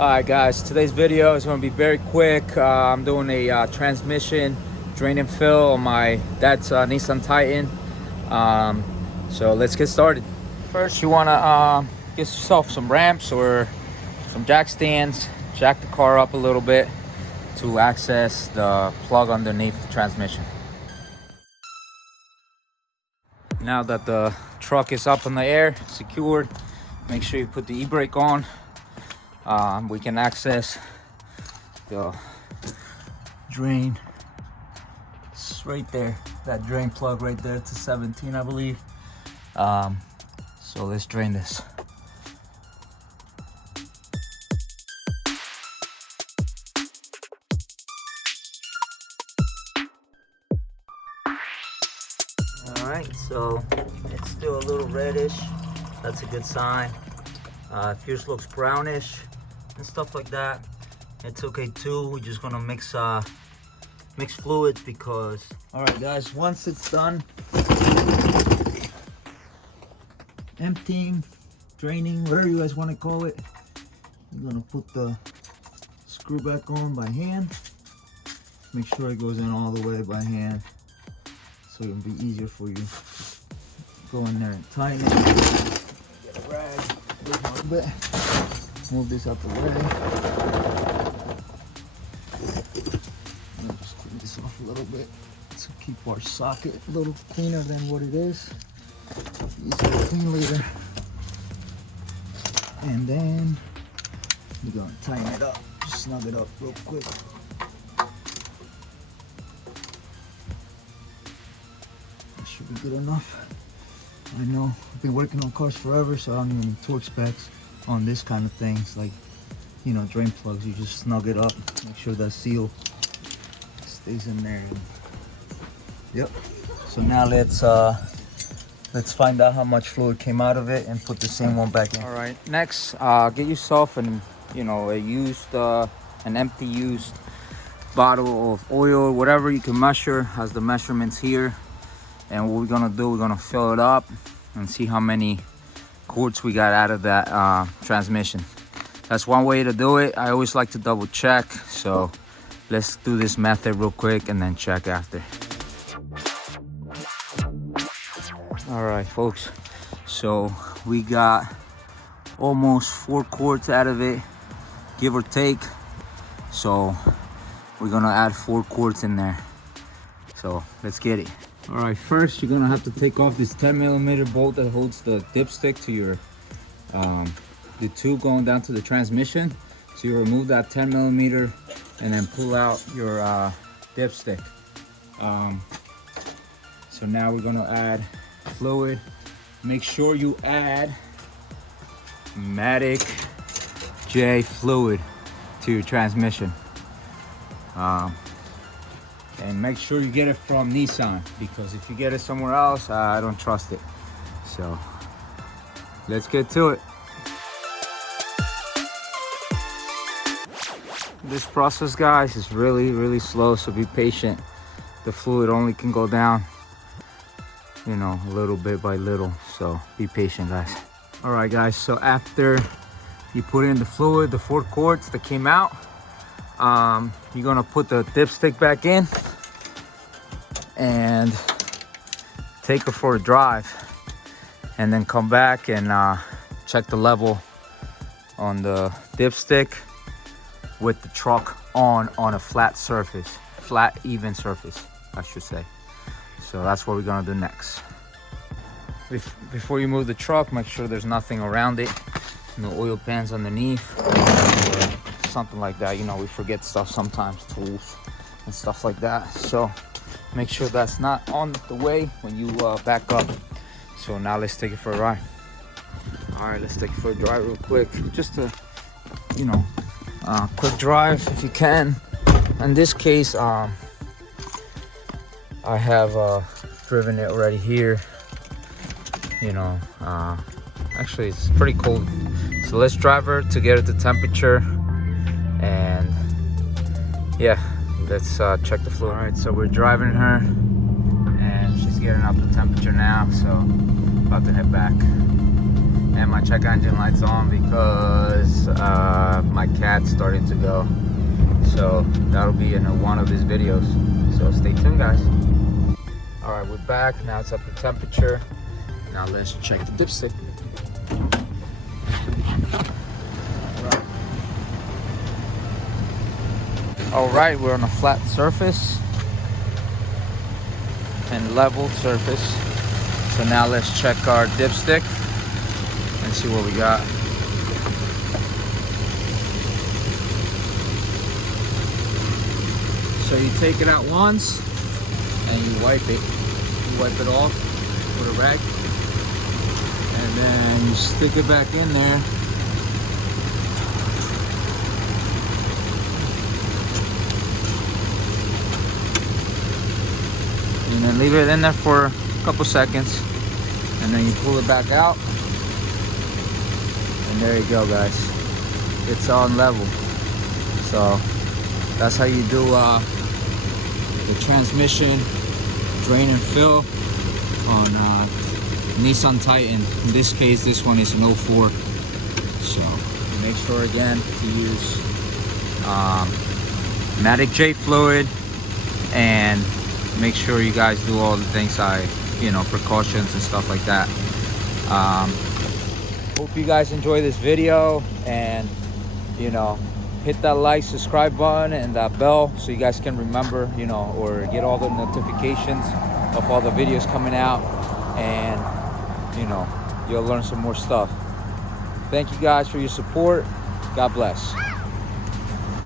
Alright guys, today's video is going to be very quick. I'm doing a transmission drain and fill on my dad's Nissan Titan. So let's get started. First you want to get yourself some ramps or some jack stands. Jack the car up a little bit to access the plug underneath the transmission. Now that the truck is up in the air, secured, make sure you put the e-brake on. We can access the drain. It's right there, that drain plug right there to 17, I believe. So let's drain this. All right, so it's still a little reddish. That's a good sign. Fuse looks brownish and stuff like that. It's okay too. We're just gonna mix fluids because. All right, guys. Once it's done, emptying, draining, whatever you guys want to call it, I'm gonna put the screw back on by hand. Make sure it goes in all the way by hand, so it'll be easier for you. Go in there and tighten it. Get a rag. A little bit. Move this out the way. Just clean this off a little bit to keep our socket a little cleaner than what it is. Easier to clean later. And then we're gonna tighten it up. Just snug it up real quick. That should be good enough. I know I've been working on cars forever, so I don't even need torque specs on this kind of things, like, you know, drain plugs. You just snug it up, make sure that seal stays in there. Yep. So now let's find out how much fluid came out of it and put the same one back in. All right. Next, get yourself an empty used bottle of oil, whatever you can measure. Has the measurements here. And what we're gonna do, we're gonna fill it up and see how many quarts we got out of that transmission. That's one way to do it. I always like to double check. So let's do this method real quick and then check after. All right, folks. So we got almost 4 quarts out of it, give or take. So we're gonna add 4 quarts in there. So let's get it. All right, first you're gonna have to take off this 10mm bolt that holds the dipstick to your the tube going down to the transmission. So you remove that 10mm and then pull out your dipstick. So now we're gonna add fluid. Make sure you add Matic J fluid to your transmission. And make sure you get it from Nissan, because if you get it somewhere else, I don't trust it. So let's get to it. This process, guys, is really slow, so be patient. The fluid only can go down, you know, a little bit by little, so be patient, guys. All right, guys, so after you put in the fluid, the 4 quarts that came out, you're gonna put the dipstick back in and take her for a drive, and then come back and check the level on the dipstick with the truck on a flat surface, flat even surface, I should say. So that's what we're gonna do next. Before you move the truck, make sure there's nothing around it, no oil pans underneath or something like that. You know, we forget stuff sometimes, tools and stuff like that. So make sure that's not on the way when you back up. So now let's take it for a ride. All right, let's take it for a drive real quick. Just a, you know, quick drive if you can. In this case, I have driven it already here. You know, actually it's pretty cold. So let's drive her to get her the temperature, and yeah, let's check the fluid. All right, so we're driving her and she's getting up the temperature now, so about to head back. And my check engine light's on because my cat's starting to go. So that'll be in one of his videos. So stay tuned, guys. All right, we're back. Now it's up to temperature. Now let's check the dipstick. All right, we're on a flat surface and level surface. So now let's check our dipstick and see what we got. So you take it out once and you wipe it. You wipe it off with a rag. And then you stick it back in there. And then leave it in there for a couple seconds. And then you pull it back out. And there you go, guys. It's on level. So that's how you do the transmission drain and fill on Nissan Titan. In this case, this one is an 04. So make sure again to use Matic J fluid, and make sure you guys do all the things precautions and stuff like that. Hope you guys enjoy this video, and hit that like, subscribe button and that bell so you guys can remember, or get all the notifications of all the videos coming out, and you'll learn some more stuff. Thank you guys for your support. God bless.